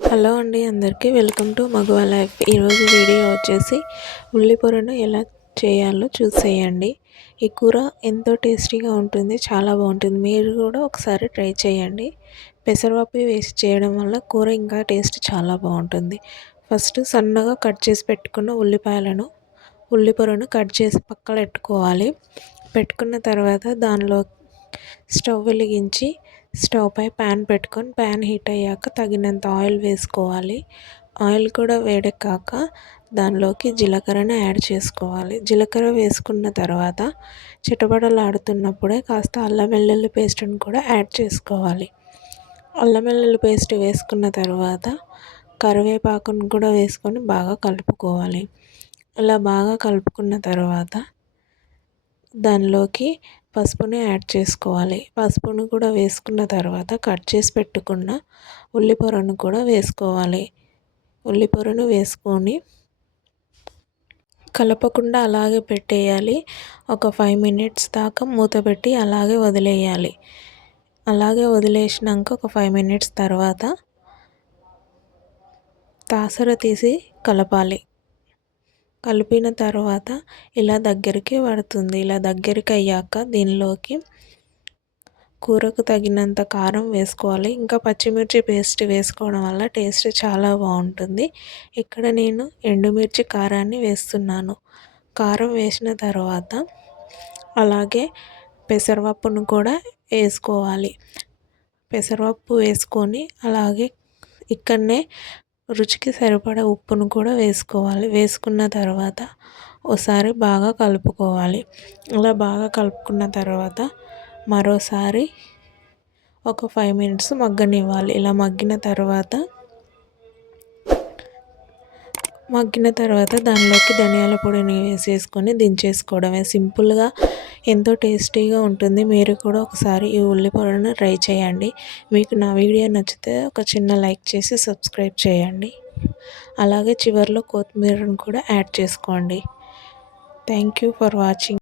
Hello అండి, అందరికీ welcome to Maguva life. ఈరోజు వీడియో వచ్చేసి ఉల్లిపొరను ఎలా చేయాలో చూసేయండి. ఈ కూర ఎంతో టేస్టీగా ఉంటుంది, చాలా బాగుంటుంది. మీరు కూడా ఒకసారి ట్రై చేయండి. పెసరపప్పు వేసి చేయడం వల్ల కూర ఇంకా టేస్ట్ చాలా బాగుంటుంది. ఫస్ట్ సన్నగా కట్ చేసి పెట్టుకున్న ఉల్లిపొరను కట్ చేసి పక్కన పెట్టుకున్న తర్వాత దానిలో స్టవ్ వెలిగించి స్టవ్ పై ప్యాన్ పెట్టుకొని ప్యాన్ హీట్ అయ్యాక తగినంత ఆయిల్ వేసుకోవాలి. ఆయిల్ కూడా వేడెక్కాక దానిలోకి జీలకర్రను యాడ్ చేసుకోవాలి. జీలకర్ర వేసుకున్న తర్వాత చిటపటలాడుతున్నప్పుడే కాస్త అల్లం వెల్లుల్లి పేస్ట్ని కూడా యాడ్ చేసుకోవాలి. అల్లం వెల్లుల్లి పేస్ట్ వేసుకున్న తర్వాత కరివేపాకును కూడా వేసుకొని బాగా కలుపుకోవాలి. ఇలా బాగా కలుపుకున్న తర్వాత దానిలోకి పసుపుని యాడ్ చేసుకోవాలి. పసుపును కూడా వేసుకున్న తర్వాత కట్ చేసి పెట్టుకున్న ఉల్లిపొరను కూడా వేసుకోవాలి. ఉల్లిపొరను వేసుకొని కలపకుండా అలాగే పెట్టేయాలి. ఒక 5 మినిట్స్ దాకా మూత పెట్టి అలాగే వదిలేయాలి. అలాగే వదిలేసినాక ఒక 5 మినిట్స్ తర్వాత తాసర తీసి కలపాలి. కలిపిన తర్వాత ఇలా దగ్గరికి పడుతుంది. ఇలా దగ్గరికి అయ్యాక దీనిలోకి కూరకు తగినంత కారం వేసుకోవాలి. ఇంకా పచ్చిమిర్చి పేస్ట్ వేసుకోవడం వల్ల టేస్ట్ చాలా బాగుంటుంది. ఇక్కడ నేను ఎండుమిర్చి కారాన్ని వేస్తున్నాను. కారం వేసిన తర్వాత అలాగే పెసరపప్పును కూడా వేసుకోవాలి. పెసరపప్పు వేసుకొని అలాగే ఇక్కడనే రుచికి సరిపడా ఉప్పును కూడా వేసుకోవాలి. వేసుకున్న తర్వాత ఒకసారి బాగా కలుపుకోవాలి. అలా బాగా కలుపుకున్న తర్వాత మరోసారి ఒక 5 మినిట్స్ మగ్గనివ్వాలి. ఇలా మగ్గిన తర్వాత దానిలోకి ధనియాల పొడిని వేసేసుకొని దించేసుకోవడమే. సింపుల్గా ఎంతో టేస్టీగా ఉంటుంది. మీరు కూడా ఒకసారి ఈ ఉల్లిపొరను ట్రై చేయండి. మీకు నా వీడియో నచ్చితే ఒక చిన్న లైక్ చేసి సబ్స్క్రైబ్ చేయండి. అలాగే చివరిలో కొత్తిమీరను కూడా యాడ్ చేసుకోండి. Thank you for watching.